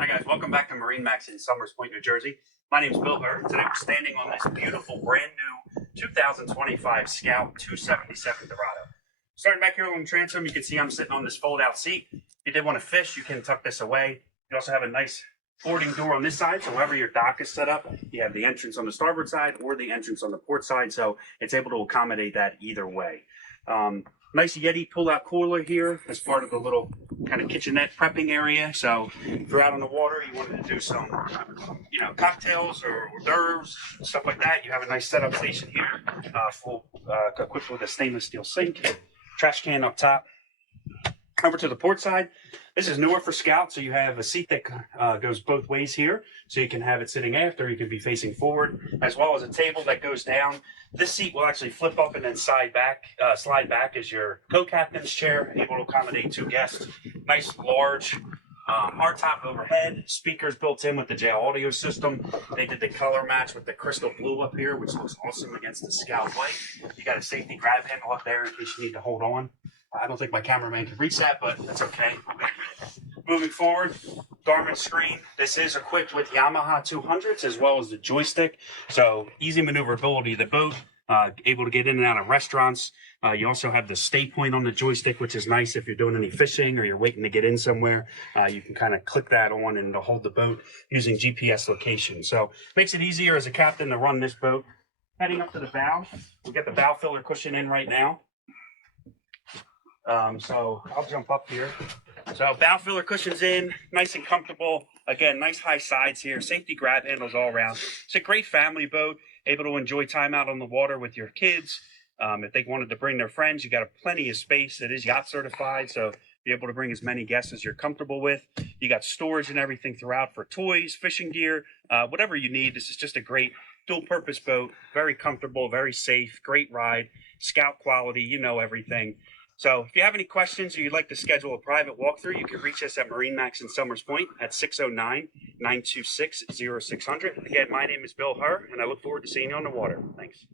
Hi guys, welcome back to MarineMax in Somers Point, New Jersey. My name is Bill Hurd. Today we're standing on this beautiful brand new 2025 Scout 277 Dorado. Starting back here on the transom, you can see I'm sitting on this fold out seat. If you did want to fish, you can tuck this away. You also have a nice boarding door on this side, so wherever your dock is set up, you have the entrance on the starboard side or the entrance on the port side, so it's able to accommodate that either way. Nice Yeti pull-out cooler here as part of the little kind of kitchenette prepping area. So if you're out on the water, you wanted to do some, cocktails or hors d'oeuvres, stuff like that. You have a nice setup station here, equipped with a stainless steel sink, trash can up top. Over to the port side, this is newer for Scout, so you have a seat that goes both ways here, so you can have it sitting aft or you can be facing forward, as well as a table that goes down. This seat will actually flip up and then slide back as your co-captain's chair, able to accommodate two guests. Nice, large hardtop overhead, speakers built in with the JL audio system. They did the color match with the crystal blue up here, which looks awesome against the Scout white. You got a safety grab handle up there in case you need to hold on. I don't think my cameraman can reach that, but that's okay. Moving forward, Garmin screen. This is equipped with Yamaha 200s as well as the joystick. So easy maneuverability of the boat, able to get in and out of restaurants. You also have the stay point on the joystick, which is nice if you're doing any fishing or you're waiting to get in somewhere. You can kind of click that on and it'll hold the boat using GPS location. So makes it easier as a captain to run this boat. Heading up to the bow, we'll get the bow filler cushion in right now. So I'll jump up here. So bow filler cushions in, nice and comfortable. Again, nice high sides here, safety grab handles all around. It's a great family boat, able to enjoy time out on the water with your kids. If they wanted to bring their friends, you got plenty of space. It is yacht certified, so be able to bring as many guests as you're comfortable with. You got storage and everything throughout for toys, fishing gear, whatever you need. This is just a great dual purpose boat, very comfortable, very safe, great ride, Scout quality, you know everything. So if you have any questions or you'd like to schedule a private walkthrough, you can reach us at MarineMax in Somers Point at 609-926-0600. Again, my name is Bill Hurd, and I look forward to seeing you on the water. Thanks.